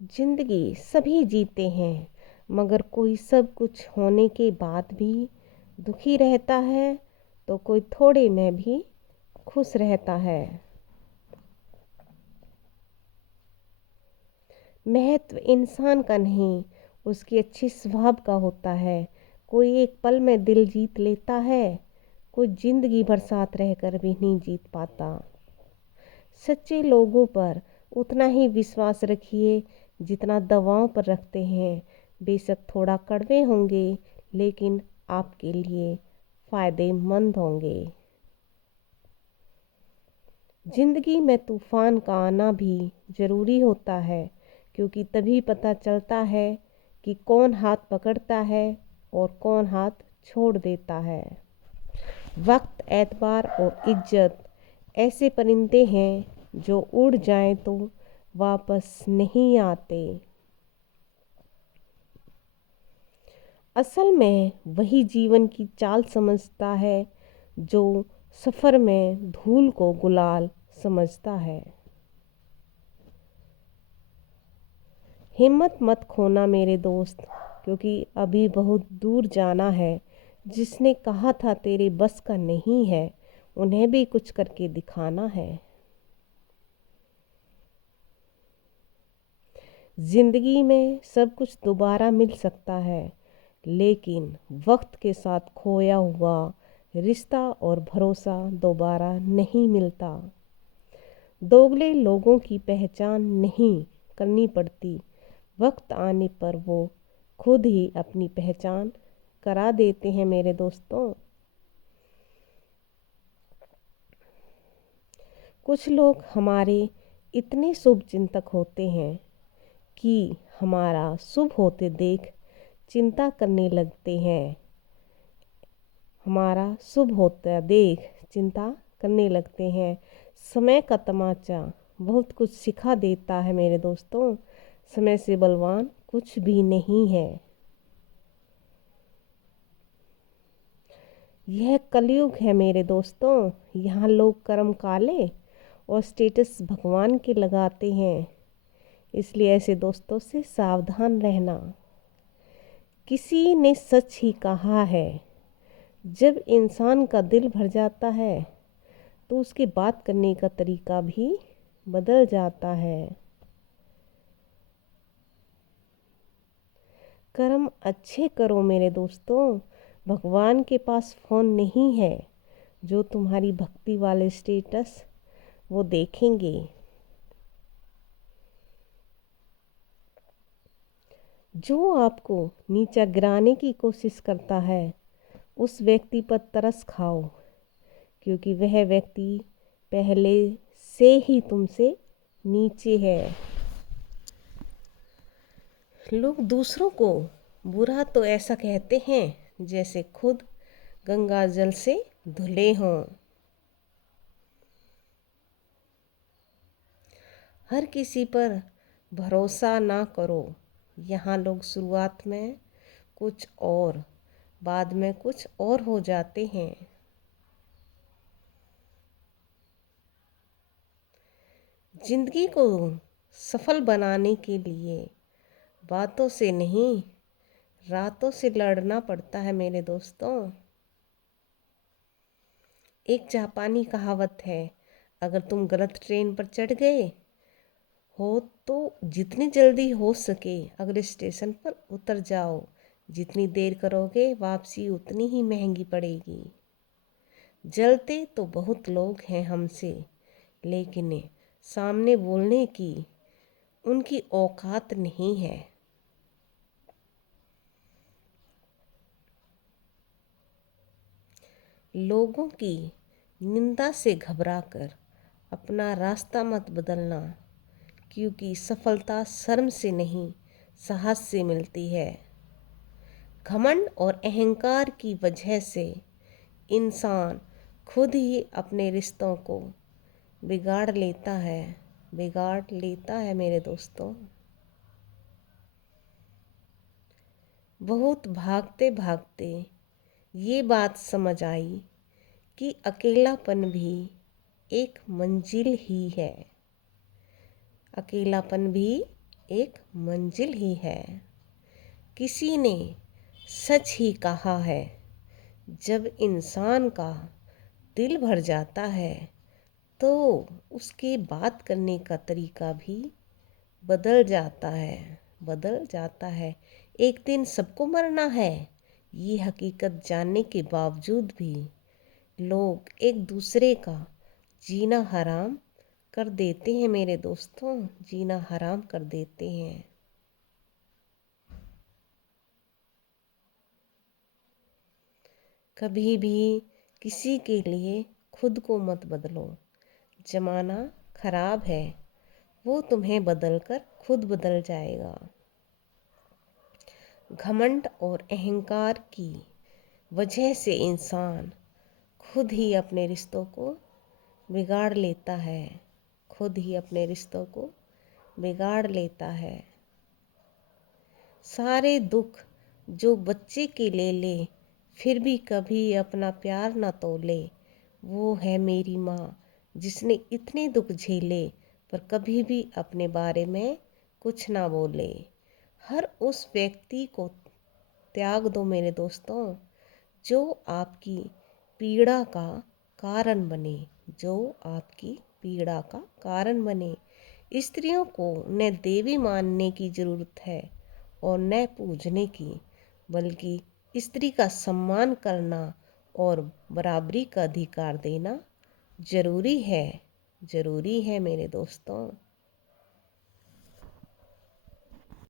जिंदगी सभी जीते हैं, मगर कोई सब कुछ होने के बाद भी दुखी रहता है, तो कोई थोड़े में भी खुश रहता है। महत्व इंसान का नहीं, उसकी अच्छी स्वभाव का होता है। कोई एक पल में दिल जीत लेता है, कोई जिंदगी भर साथ रहकर भी नहीं जीत पाता। सच्चे लोगों पर उतना ही विश्वास रखिए जितना दवाओं पर रखते हैं। बेशक थोड़ा कड़वे होंगे, लेकिन आपके लिए फ़ायदेमंद होंगे। जिंदगी में तूफान का आना भी ज़रूरी होता है, क्योंकि तभी पता चलता है कि कौन हाथ पकड़ता है और कौन हाथ छोड़ देता है। वक्त, एतबार और इज्जत ऐसे परिंदे हैं जो उड़ जाएं तो वापस नहीं आते। असल में वही जीवन की चाल समझता है जो सफ़र में धूल को गुलाल समझता है। हिम्मत मत खोना मेरे दोस्त, क्योंकि अभी बहुत दूर जाना है। जिसने कहा था तेरे बस का नहीं है, उन्हें भी कुछ करके दिखाना है। जिंदगी में सब कुछ दोबारा मिल सकता है, लेकिन वक्त के साथ खोया हुआ रिश्ता और भरोसा दोबारा नहीं मिलता। दोगले लोगों की पहचान नहीं करनी पड़ती, वक्त आने पर वो खुद ही अपनी पहचान करा देते हैं मेरे दोस्तों। कुछ लोग हमारे इतने शुभ चिंतक होते हैं कि हमारा शुभ होते देख चिंता करने लगते हैं। हमारा शुभ होता देख चिंता करने लगते हैं। समय का तमाचा बहुत कुछ सिखा देता है मेरे दोस्तों। समय से बलवान कुछ भी नहीं है। यह कलयुग है मेरे दोस्तों। यहाँ लोग कर्म काले और स्टेटस भगवान के लगाते हैं, इसलिए ऐसे दोस्तों से सावधान रहना। किसी ने सच ही कहा है, जब इंसान का दिल भर जाता है तो उसके बात करने का तरीका भी बदल जाता है। कर्म अच्छे करो मेरे दोस्तों। भगवान के पास फ़ोन नहीं है जो तुम्हारी भक्ति वाले स्टेटस वो देखेंगे। जो आपको नीचा गिराने की कोशिश करता है, उस व्यक्ति पर तरस खाओ, क्योंकि वह व्यक्ति पहले से ही तुमसे नीचे है। लोग दूसरों को बुरा तो ऐसा कहते हैं जैसे खुद गंगा जल से धुले हों। हर किसी पर भरोसा ना करो। यहाँ लोग शुरुआत में कुछ और बाद में कुछ और हो जाते हैं। जिंदगी को सफल बनाने के लिए बातों से नहीं, रातों से लड़ना पड़ता है मेरे दोस्तों। एक जापानी कहावत है, अगर तुम गलत ट्रेन पर चढ़ गए हो तो जितनी जल्दी हो सके अगले स्टेशन पर उतर जाओ। जितनी देर करोगे वापसी उतनी ही महंगी पड़ेगी। जलते तो बहुत लोग हैं हमसे, लेकिन सामने बोलने की उनकी औकात नहीं है। लोगों की निंदा से घबराकर अपना रास्ता मत बदलना, क्योंकि सफलता शर्म से नहीं, साहस से मिलती है। घमंड और अहंकार की वजह से इंसान खुद ही अपने रिश्तों को बिगाड़ लेता है मेरे दोस्तों। बहुत भागते भागते ये बात समझ आई कि अकेलापन भी एक मंजिल ही है। अकेलापन भी एक मंजिल ही है। किसी ने सच ही कहा है, जब इंसान का दिल भर जाता है तो उसके बात करने का तरीका भी बदल जाता है। एक दिन सबको मरना है, ये हकीकत जानने के बावजूद भी लोग एक दूसरे का जीना हराम कर देते हैं। मेरे दोस्तों, जीना हराम कर देते हैं। कभी भी किसी के लिए खुद को मत बदलो। जमाना खराब है, वो तुम्हें बदलकर खुद बदल जाएगा। घमंड और अहंकार की वजह से इंसान खुद ही अपने रिश्तों को बिगाड़ लेता है। खुद ही अपने रिश्तों को बिगाड़ लेता है। सारे दुख जो बच्चे के ले ले, फिर भी कभी अपना प्यार न तोले, वो है मेरी माँ, जिसने इतने दुख झेले पर कभी भी अपने बारे में कुछ ना बोले। हर उस व्यक्ति को त्याग दो मेरे दोस्तों, जो आपकी पीड़ा का कारण बने, जो आपकी पीड़ा का कारण बने। स्त्रियों को न देवी मानने की ज़रूरत है और न पूजने की, बल्कि स्त्री का सम्मान करना और बराबरी का अधिकार देना ज़रूरी है मेरे दोस्तों।